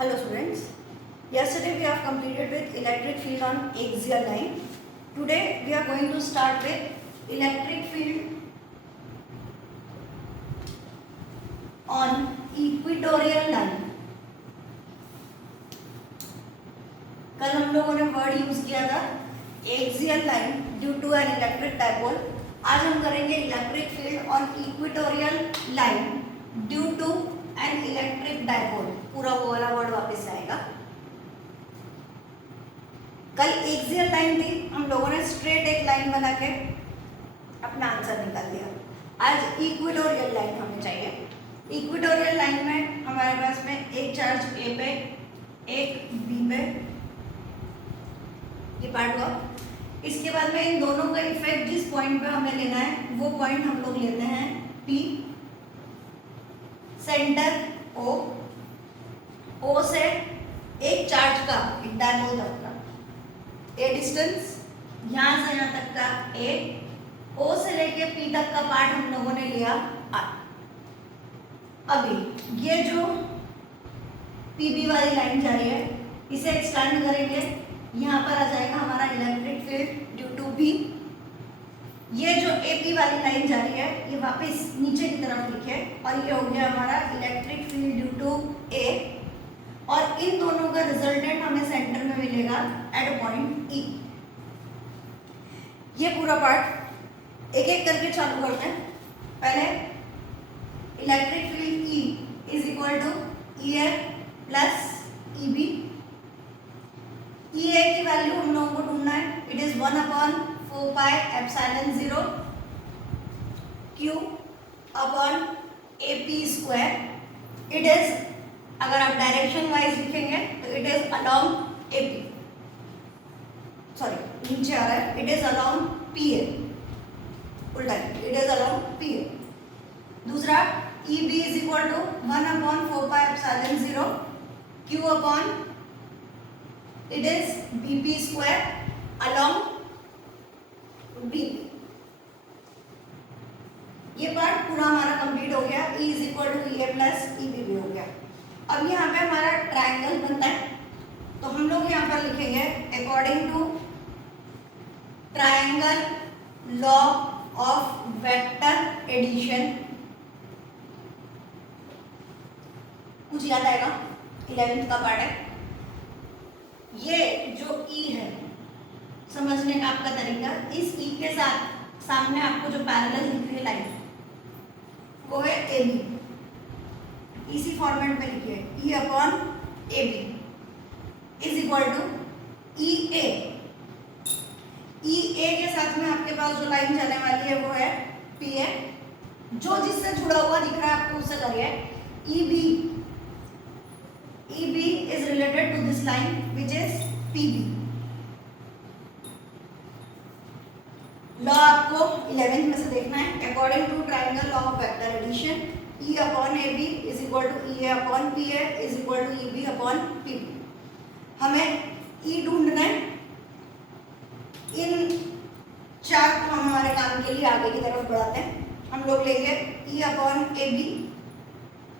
Hello students. Yesterday we have completed with electric field on axial line. Today we are going to start with electric field on equatorial line. कल हम लोगों ने word use किया था axial line due to an electric dipole. आज हम करेंगे electric field on equatorial line due to an electric dipole. पूरा वो वाला वर्ड वापस आएगा. कल एक्सियल लाइन थी, हम लोगों ने स्ट्रेट एक लाइन बना के अपना आंसर निकाल दिया. आज इक्वेटोरियल लाइन हमें चाहिए. इक्वेटोरियल लाइन में हमारे पास में एक चार्ज ए पे एक बी पे, ये पार्ट हुआ. इसके बाद में इन दोनों का इफेक्ट जिस पॉइंट पे हमें लेना है वो पॉइंट हम लोग लेते हैं P. सेंटर O, O से एक चार्ज का एक डायपोल तक का A डिस्टेंस, यहाँ से यहाँ तक का A. O से लेके P तक का पार्ट हम लोगों ने लिया R. अभी ये जो PB वाली लाइन जा रही है इसे एक्सटेंड करेंगे, यहाँ पर आ जाएगा हमारा electric field due to B. ये जो AP वाली लाइन जा रही है ये वापस नीचे की तरफ लिखे और ये हो गया हमारा electric field due to A. और इन दोनों का रिजल्टेंट हमें सेंटर में मिलेगा एट पॉइंट E. ये पूरा पार्ट एक एक करके चालू करते हैं. पहले electric field E is equal to EA plus EB. EA की वैल्यू हम लोगों को ढूंढना है. It is 1/4 pi epsilon 0 Q upon AP square. It is, अगर आप डायरेक्शन वाइज लिखेंगे तो it is along AP, sorry नीचे आ रहा है, इट इज अलोंग PA, उल्टा इट इज अलोंग PA. दूसरा EB is equal to 1/4 pi epsilon 0 Q upon it is BP square along BP. ये पार्ट पूरा हमारा कंप्लीट हो गया. E is equal to EA plus EB भी हो गया. अब यहाँ पे हमारा ट्रायंगल बनता है तो हम लोग यहाँ पर लिखेंगे according to triangle law of vector addition. कुछ याद आएगा, 11th का पार्ट है. ये जो E है समझने का आपका तरीका, इस E के साथ सामने आपको जो पैरेलल दिख रही है लाइन वो है AB. इसी फॉर्मेट में लिखिए E upon AB is equal to EA. EA के साथ में आपके पास जो लाइन जाने वाली है वो है PA. जो जिससे जुड़ा हुआ दिख रहा है आपको उससे करिए. EB is related to this line which is PB. Law आपको 11th में से देखना है. According to triangle law of vector addition E upon AB is equal to EA upon PA is equal to EB upon PB. हमें E ढूंढना है. इन चार को हम हमारे काम के लिए आगे की तरफ बढ़ाते हैं. हम लोग लेंगे E upon AB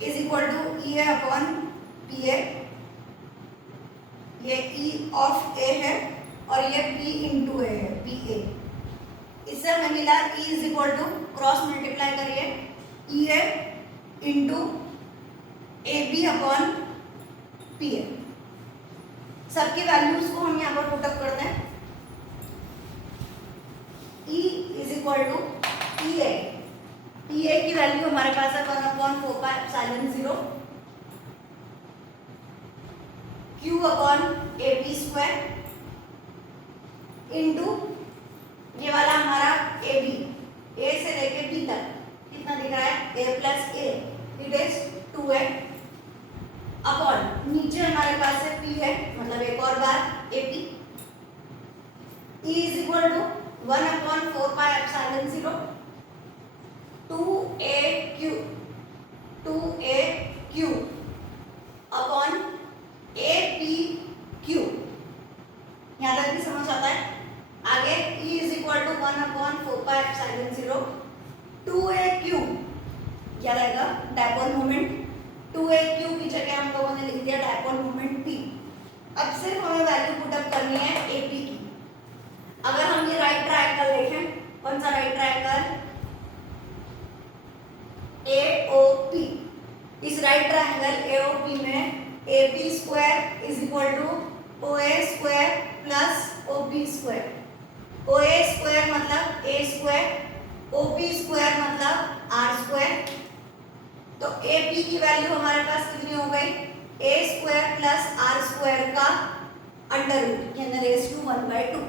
is equal to EA upon PA. ये E ऑफ A है और ये P इंटू A है, PA. इससे हमें मिला E is equal to, cross multiply करिए, EA into AB upon PA. सबकी वैल्यूज को हम यहाँ पर पुटअप करते हैं. E is equal to PA. PA की वैल्यू हमारे पास है 1/4 pi epsilon 0 Q upon AP square into ये वाला हमारा AB, A से लेके B तक कितना दिख रहा है, A plus A, it is 2A upon नीचे हमारे पास है P है, मतलब एक और बार AP. E is equal to 1/4 pi epsilon 0 2AQ upon APQ. यहाँ तक भी समझ आता है. आगे E is equal to 1/4 pi epsilon 0 2AQ. याद आएगा डायपोल मोमेंट. 2AQ की जगह हम लोगों ने लिख दिया डायपोल मोमेंट. अब सिर्फ हमें वैल्यू पुटअप करनी है AP की। अगर हम ये राइट ट्रायंगल देखें, कौन सा राइट ट्रायंगल, AOP, इस राइट ट्रायंगल AOP में AP square is equal to OA square plus OP square. OA square मतलब A स्क्वायर, OP स्क्वायर मतलब R स्क्वायर। तो AP की वैल्यू हमारे पास कितनी हो गई, A square plus R square का अंडर रूट यानी रेज टू 1/2।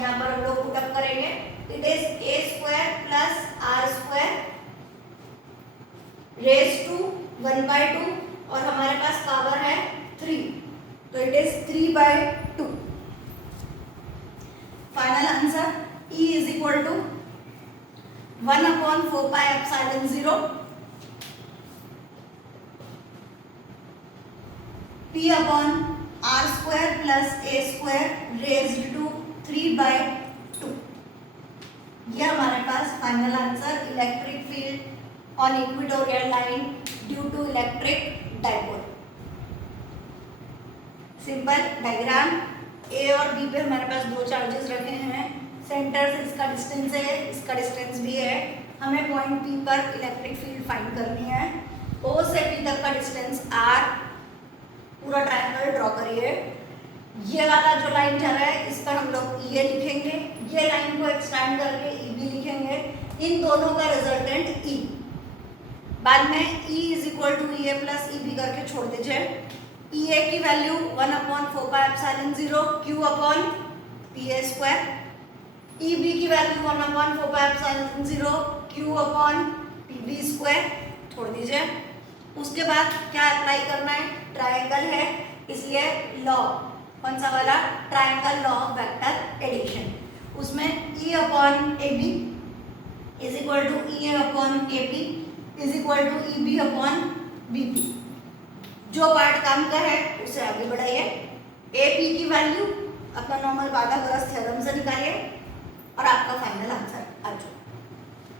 यहाँ पर हम लोग पुटअप करेंगे, it is A square plus R square raise to 1/2 और हमारे पास पावर है 3, तो it is 3/2। Final answer E is equal to 1/4 pi epsilon 0 P upon R square plus A square raised to 3/2। यह हमारे पास final answer electric field on equatorial line due to electric dipole. Simple diagram, a और B पे हमारे पास दो charges रखे हैं, centre से इसका डिस्टेंस है, इसका डिस्टेंस भी है। हमें पॉइंट पी पर इलेक्ट्रिक फील्ड फाइंड करनी है। ओ से पी तक का डिस्टेंस आर, पूरा ट्रायंगल ड्रॉ करिए। ये वाला जो लाइन जा रहा है इस पर हम लोग ये लिखेंगे, ये लाइन को एक्सटेंड करके ई बी लिखेंगे, इन दोनों का रिजल्टेंट ई। बाद में E is equal to E A plus E B करके छोड़ दीजिए। ई ए की value 1/4 pi epsilon 0 Q upon P A square, E B की value 1/4 pi epsilon 0 Q upon P B square छोड़ दीजिए। उसके बाद क्या अप्लाई करना है, ट्रायंगल है इसलिए लॉ, कौन सा वाला, triangle law of vector addition. उसमें E upon A B is equal to E A upon A P is equal to E B upon B P. जो पार्ट काम का है उसे आगे बढ़ाइए। ए पी की वैल्यू अपना नॉर्मल पाइथागोरस थ्योरम से निकालिए और आपका फाइनल आंसर आ जाए।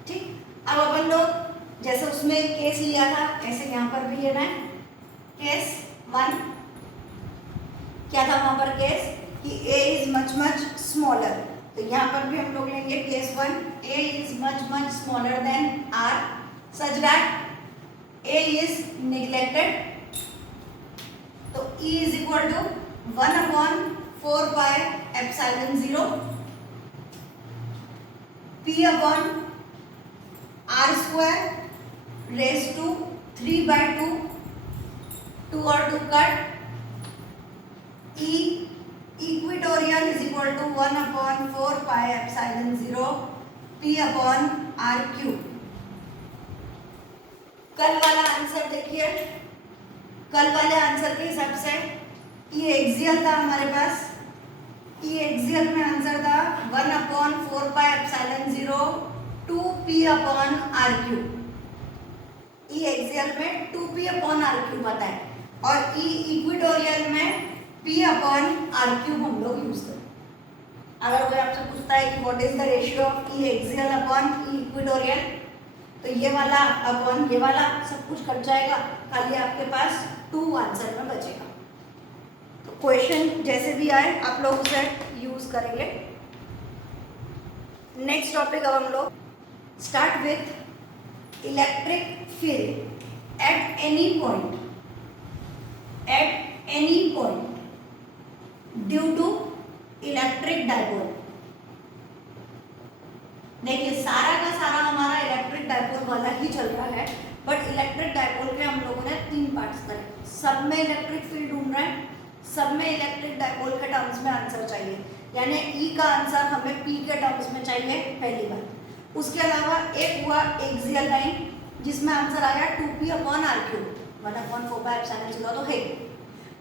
ठीक, अब अपन लोग जैसे उसमें केस लिया था ऐसे यहाँ पर भी लेना है। केस 1 क्या था वहां पर केस कि a is much much smaller, तो यहाँ पर भी हम लोग लेंगे case 1, a is much much smaller than r such that a is neglected. तो E is equal to 1/4 pi epsilon 0 P upon R square raise to 3/2, 2 और 2 cut. E equatorial is equal to 1/4 pi epsilon 0 P upon R cube. कल वाला answer देखिए, कल वाले answer के हिसाब से ये एक्सियल था हमारे पास, ये एक्सियल में आंसर था 1/4 pi epsilon 0 2p upon r cube. ये एक्सियल में 2p अपॉन r क्यूब आता है और ई इक्वेटोरियल में p अपॉन r क्यूब हम लोग यूज करते हैं। अगर कोई आपसे पूछता है कि what is the ratio of E axial upon E equatorial, तो ये वाला अपॉन ये वाला सब कुछ कट जाएगा, खाली आपके पास 2 आंसर में बचेगा। तो क्वेश्चन जैसे भी आए आप लोग उसे यूज करेंगे। नेक्स्ट टॉपिक अब हम लोग start with electric field at any point due to electric dipole. देखिए सारा का सारा हमारा इलेक्ट्रिक डाइपोल वाला ही चल रहा है, बट इलेक्ट्रिक डाइपोल के हम लोगों ने 3 पार्ट्स करे। सब में इलेक्ट्रिक फील्ड ढूंढ रहे हैं, सब में इलेक्ट्रिक डाइपोल के टर्म्स में आंसर चाहिए, यानी ई का आंसर हमें पी के टर्म्स में चाहिए पहली बात। उसके अलावा एक हुआ एक्सियल लाइन जिसमें आंसर आया 2p upon r cube, 1/4 pi epsilon 0 तो है।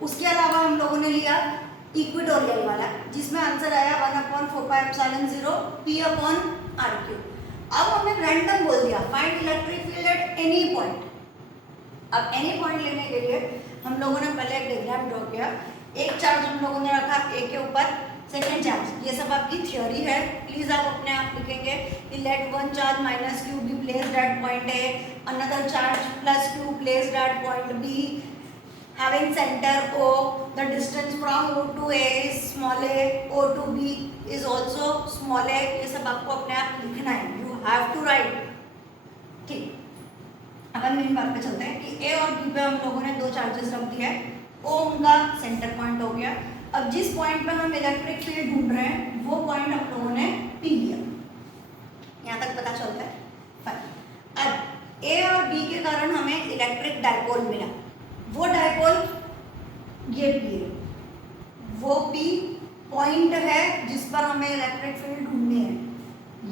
उसके अलावा हम लोगों ने लिया इक्वेटोरियल वाला जिसमें आंसर आया 1/4 pi epsilon 0 p upon r cube. अब हमें रैंडम बोल दिया find electric field at any point. अब एनी पॉइंट लेने के लिए हम लोगों ने पहले एक डायग्राम ड्रॉ किया। एक चार्ज हम लोगों ने रखा ए के ऊपर, सेकेंड चार्ज, ये सब आपकी थ्योरी है, प्लीज आप अपने आप लिखेंगे। Let one charge minus q be placed at point A, another charge plus q placed at point B, having center O, the distance from O to A is small a, O to B is also small a. ये सब आपको अपने आप लिखना है, you have to write. ठीक, अब हम मेन बात पे चलते हैं कि A और B पे हम लोगों ने दो चार्जेस रख दिया है. O उनका सेंटर पॉइंट हो गया. अब जिस पॉइंट पे हम इलेक्ट्रिक फील्ड ढूंढ रहे हैं वो पॉइंट हम लोगों ने P लिया. यहाँ तक पता चलता है. फाइन. अब A और B के कारण हमें इलेक्ट्रिक डायपोल मिला. वो डायपोल ये P है, वो P पॉइंट है जिस पर हमें इलेक्ट्रिक फील्ड ढूंढनी है.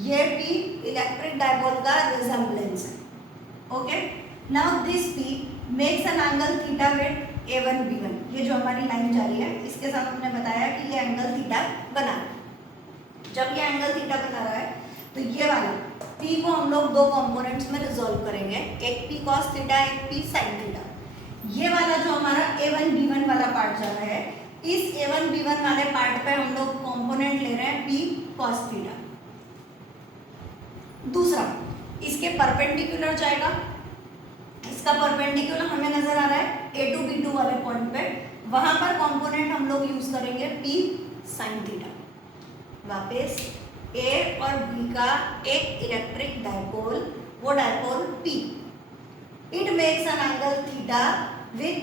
ये P इलेक्ट्रिक डायपोल का रिजेम्बलेंस है. Okay, now this P makes an angle theta with A1 B1. ये जो हमारी लाइन जा रही है इसके साथ हमने बताया कि ये एंगल थीटा बना रहा है. जब ये एंगल थीटा बना रहा है तो ये वाला P को हम लोग दो कंपोनेंट्स में रिजॉल्व करेंगे, एक P cos थीटा, एक P sin थीटा. ये वाला जो हमारा A1 B1 वाला पार्ट जा रहा है, इस A1 B1 वाले पार्ट पे हम लोग कंपोनेंट ले रहे हैं P cos थीटा. दूसरा इसके परपेंडिकुलर जाएगा. इसका परपेंडिकुलर हमें नजर आ रहा है A2 B2 वाले पॉइंट पे, वहां पर कंपोनेंट हम लोग यूज करेंगे P sin थीटा. वापस A और B का एक इलेक्ट्रिक डायपोल, वो dipole P, it makes an angle theta with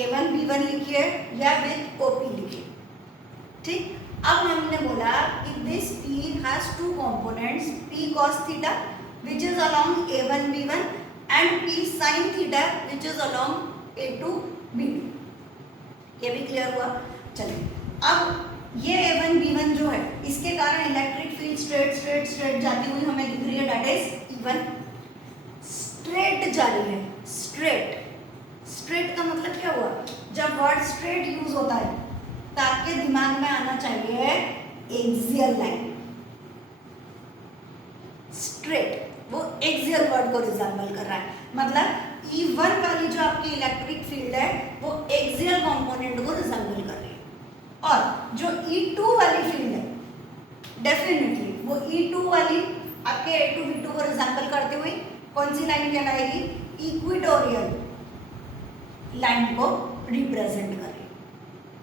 A1 B1 लिखिए या विथ OP लिखिए. ठीक, अब हमने बोला कि this P has two components, P cos theta which is along A1 B1 and P sin theta which is along A2 B2. ये भी क्लियर हुआ. चलिए, अब ये A1 B1 जो है इसके कारण इलेक्ट्रिक फील्ड स्ट्रेट जाती हुई हमें दिख रही है, दैट इज E1. स्ट्रेट जा रही है. स्ट्रेट का मतलब क्या हुआ? जब वर्ड स्ट्रेट यूज होता है तो आपके दिमाग में आना चाहिए एक्सियल लाइन. स्ट्रेट वो एक्सियल वर्ड को रिजेंबल कर रहा है. मतलब E1 वाली जो आपकी इलेक्ट्रिक फील्ड है वो एक्सियल कंपोनेंट को रिजेंबल कर रही है, और जो E2 वाली फील्ड है डेफिनेटली वो E2 वाली आपके A2 B2 को रिजेंबल करते हुए कौन सी लाइन कहलाएगी? इक्वेटोरियल लाइन को रिप्रेजेंट कर रही है.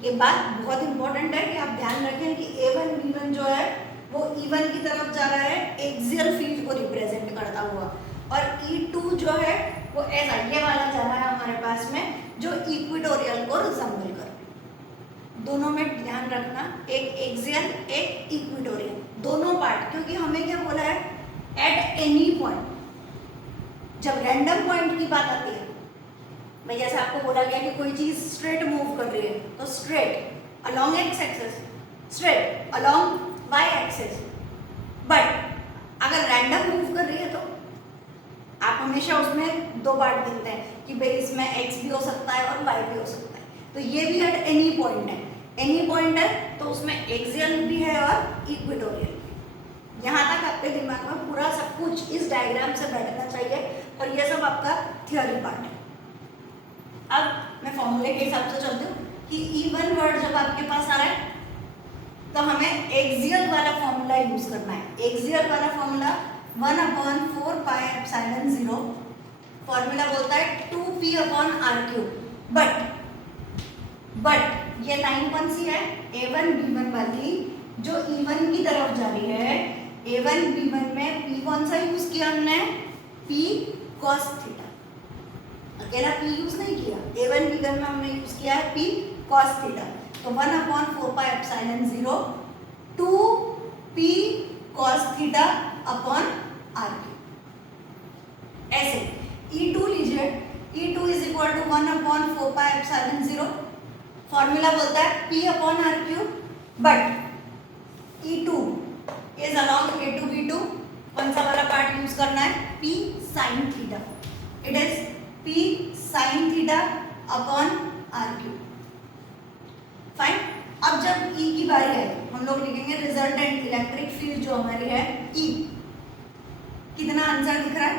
ये बात बहुत इंपॉर्टेंट है कि आप ध्यान रखें कि A1 B1 जो है वो E1 की तरफ जा रहा है एक्सियल फील्ड को रिप्रेजेंट करता हुआ, और E2 जो है वो ऐसा ये वाला जा रहा है हमारे पास में जो इक्वेटोरियल को रिजेंबल कर. दोनों में ध्यान रखना, एक एक्सियल एक इक्वेटोरियल, दोनों पार्ट. क्योंकि हमें क्या बोला है? Eight any point. जब रैंडम पॉइंट की बात आती है, मैं जैसे आपको बोला गया कि कोई चीज स्ट्रेट मूव कर रही है तो straight along x axis, straight along y axis. But अगर रैंडम मूव कर रही है तो आप हमेशा उसमें दो पार्ट बनते हैं कि भाई इसमें x भी हो सकता है और y भी हो सकता है. तो ये भी एट एनी पॉइंट है. एनी पॉइंट है तो उसमें एक्सियल भी है और इक्वेटोरियल. यहाँ तक आपके दिमाग में पूरा सब कुछ इस डायग्राम से बैठना चाहिए, और ये सब आपका थियोरी पार्ट है. अब मैं फॉर्मूले के हिसाब से चलती हूँ कि E1 वर्ड जब आपके पास आ रहा है तो हमें एक्सियल वाला फॉर्मूला यूज करना है. एक्सियल वाला फॉर्मूला 1/4 पाई एप्सिलॉन 0. फॉर्मूला बोलता है 2p/r³. बट ये लाइन कौन सी है? A1 B1 वाली जो E1 की तरफ जा रही है. A1 B1 में P कौन सा यूज किया हमने? P cos theta. अकेला P यूज नहीं किया. A1 B1 में हमने यूज किया है P cos थीटा. तो 1/4 pi epsilon 0 2p cos theta upon r³. ऐसे E2 लीजिए. E2 is equal to 1/4 pi epsilon 0. Formula बोलता है p/r³. But E2 is along A2 B2. कौन सा वाला पार्ट यूज करना है? P sin theta. It is P sin theta upon r³. Fine. अब जब E की बारी है हम लोग लिखेंगे रिजल्टेंट इलेक्ट्रिक फील्ड जो हमारी है E. कितना आंसर दिख रहा है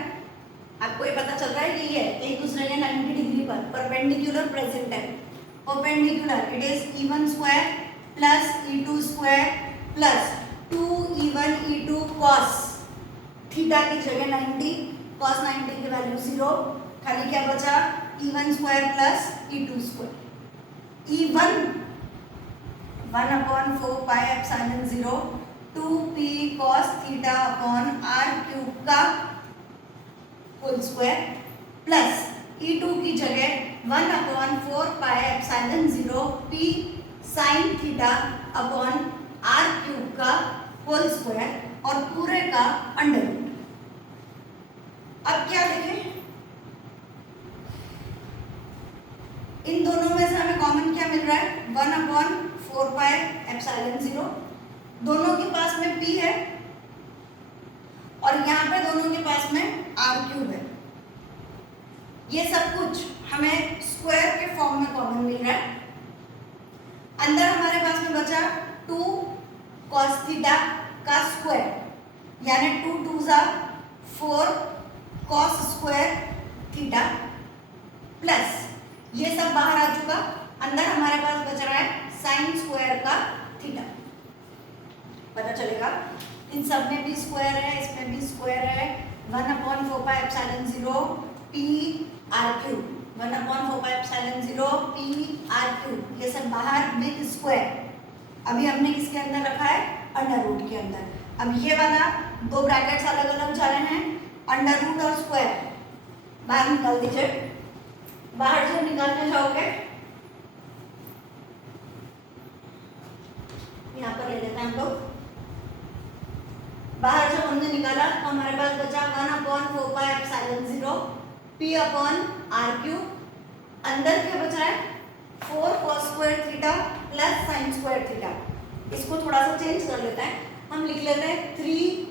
आपको? ये पता चल रहा है कि ये एक दूसरे के 90 डिग्री पर परपेंडिकुलर प्रेजेंट है. Perpendicular it is E1 square plus E2 square plus 2E1 E2 cos theta की जगह 90, cos 90 की वैल्यू 0. खाली क्या बचा? E1 square plus E2 square. E1 1/4πε0 2p cos theta upon r cube का होल स्क्वायर प्लस E2 की जगह 1/4πε0 p sine theta upon r cube का होल स्क्वायर और पूरे का अंडर रूट। अब क्या देखें, इन दोनों में से हमें कॉमन क्या मिल रहा है, 1/4πε0। दोनों के पास में p है और यहाँ पे दोनों के पास में r क्यूब है। ये सब कुछ हमें स्क्वायर के फॉर्म में कॉमन मिल रहा है। अंदर हमारे पास में बचा 2 cos थीटा का स्क्वायर, यानी 2 2 4 cos स्क्वायर थीटा प्लस ये सब बाहर आ चुका। अंदर हमारे पास बच रहा है साइन स्क्वायर का थीटा। पता चलेगा इन सब में भी स्क्वायर है, इसमें भी स्क्वायर है। 1/4πε0 p r cube, 1/4πε0 p r cube, ये सब बाहर विद स्क्वायर। अभी हमने किसके अंदर रखा है, अंडर रूट के अंदर। अब ये वाला दो ब्रैकेट्स अलग अलग जा रहे हैं, अंडर रूट और स्क्वायर बाहर निकाल दीजिए। बाहर जब निकालने जाओगे, यहाँ पर ले लेते हैं हम लोग। बाहर जब हमने निकाला तो हमारे पास बचा 1/4πε0 p अपॉन r क्यूब। अंदर क्या बचा है, 4 cos square theta plus sine square theta. इसको थोड़ा सा चेंज कर लेते हैं, हम लिख लेते हैं 3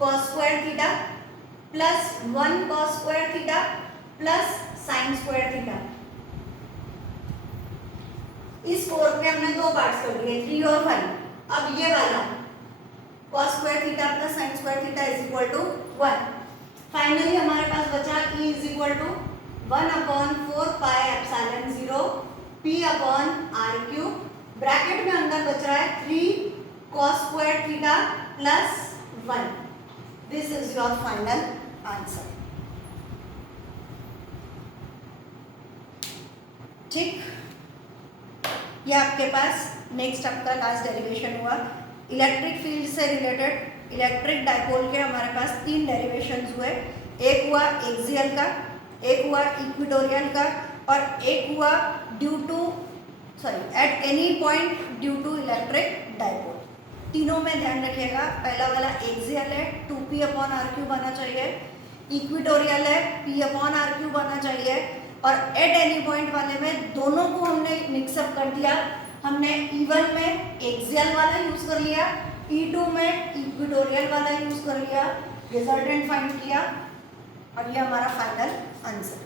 cos square theta plus 1 cos square theta plus sine square theta. इस 4 के हमने दो पार्ट्स कर दिए, 3 और 1। अब ये वाला cos square theta plus sine square theta is equal to 1। Finally हमारे पास बचा E is equal to 1/4πε0 p upon r cube. Bracket में अंदर बच रहा है 3 cos square theta plus 1। This is your final answer. ठीक, ये आपके पास नेक्स्ट आपका लास्ट डेरिवेशन हुआ। इलेक्ट्रिक फील्ड से रिलेटेड इलेक्ट्रिक डाइपोल के हमारे पास 3 डेरिवेशंस हुए। एक हुआ एक्सियल का, एक हुआ इक्वेटोरियल का और एक हुआ at any point due to electric dipole. तीनों में ध्यान रखिएगा, पहला वाला एक्सियल है 2p अपॉन r क्यूब आना चाहिए, इक्वेटोरियल है p अपॉन r क्यूब आना चाहिए, और एट एनी पॉइंट वाले में दोनों को हमने मिक्सअप कर दिया। हमने E1 में एक्सियल वाला यूज कर लिया, E2 में इक्वेटोरियल वाला यूज कर लिया, रिजल्टेंट फाइंड किया और ये हमारा फाइनल आंसर।